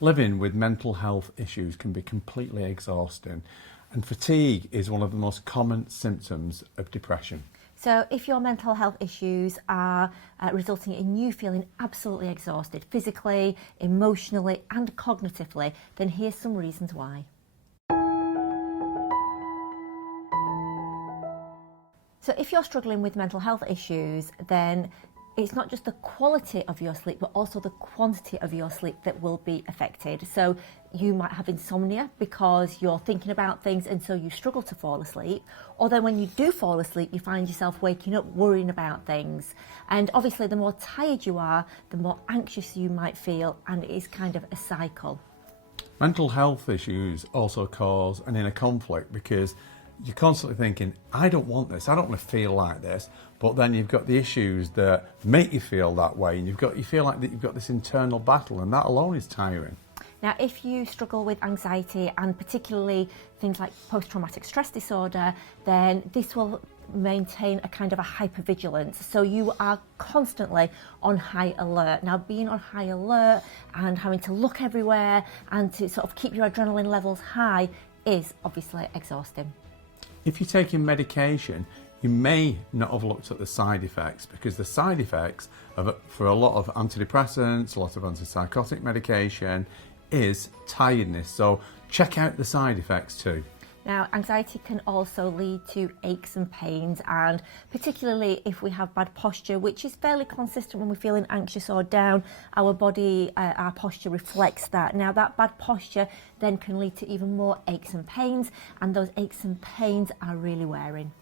Living with mental health issues can be completely exhausting, and fatigue is one of the most common symptoms of depression. So if your mental health issues are resulting in you feeling absolutely exhausted, physically, emotionally and cognitively, then here's some reasons why. So if you're struggling with mental health issues, then it's not just the quality of your sleep, but also the quantity of your sleep that will be affected. So you might have insomnia because you're thinking about things and so you struggle to fall asleep. Or then when you do fall asleep, you find yourself waking up worrying about things. And obviously the more tired you are, the more anxious you might feel, and it is kind of a cycle. Mental health issues also cause an inner conflict because you're constantly thinking, I don't want this, I don't want to feel like this, but then you've got the issues that make you feel that way, and you feel like that you've got this internal battle, and that alone is tiring. Now, if you struggle with anxiety and particularly things like post-traumatic stress disorder, then this will maintain a kind of a hypervigilance. So you are constantly on high alert. Now, being on high alert and having to look everywhere and to sort of keep your adrenaline levels high is obviously exhausting. If you're taking medication, you may not have looked at the side effects, because the side effects for a lot of antidepressants, a lot of antipsychotic medication, is tiredness. So check out the side effects too. Now, anxiety can also lead to aches and pains, and particularly if we have bad posture, which is fairly consistent when we're feeling anxious or down, our body, our posture reflects that. Now, that bad posture then can lead to even more aches and pains, and those aches and pains are really wearing.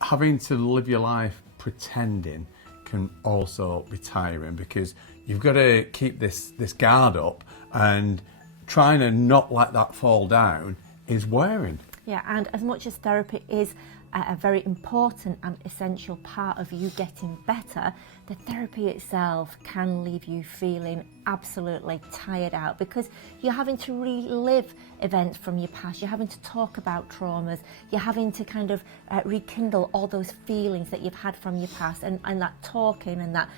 Having to live your life pretending can also be tiring, because you've got to keep this guard up, and trying to not let that fall down is wearing. Yeah, and as much as therapy is a very important and essential part of you getting better, the therapy itself can leave you feeling absolutely tired out, because you're having to relive events from your past, you're having to talk about traumas, you're having to kind of rekindle all those feelings that you've had from your past, and that talking and that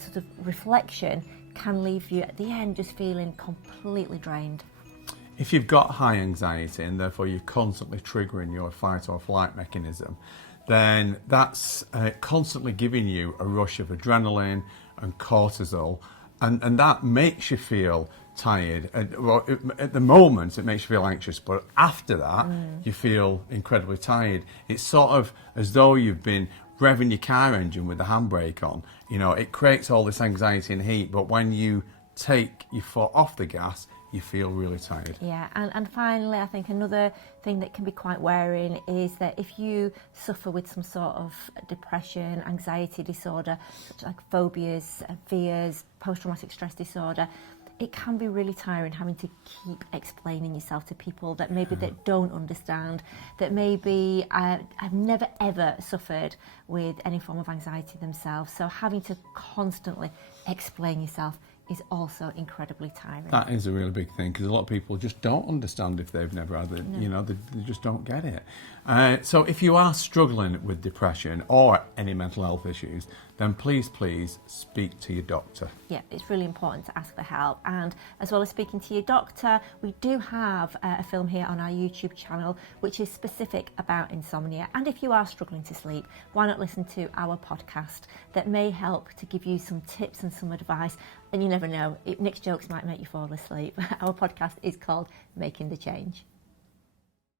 sort of reflection can leave you at the end just feeling completely drained. If you've got high anxiety and therefore you're constantly triggering your fight or flight mechanism, then that's constantly giving you a rush of adrenaline and cortisol, and that makes you feel tired. Well, at the moment it makes you feel anxious, but after that you feel incredibly tired. It's sort of as though you've been revving your car engine with the handbrake on. You know, it creates all this anxiety and heat, but when you take your foot off the gas, you feel really tired. Yeah, and finally, I think another thing that can be quite wearing is that if you suffer with some sort of depression, anxiety disorder, such like phobias, fears, post-traumatic stress disorder, it can be really tiring having to keep explaining yourself to people that maybe that don't understand, that maybe have never ever suffered with any form of anxiety themselves. So having to constantly explain yourself is also incredibly tiring. That is a really big thing, because a lot of people just don't understand if they've never had it. No. You know, they just don't get it. So if you are struggling with depression or any mental health issues, then please speak to your doctor. Yeah, it's really important to ask for help. And as well as speaking to your doctor, we do have a film here on our YouTube channel which is specific about insomnia. And if you are struggling to sleep, why not listen to our podcast that may help to give you some tips and some advice. And you never know, Nick's jokes might make you fall asleep. Our podcast is called Making the Change.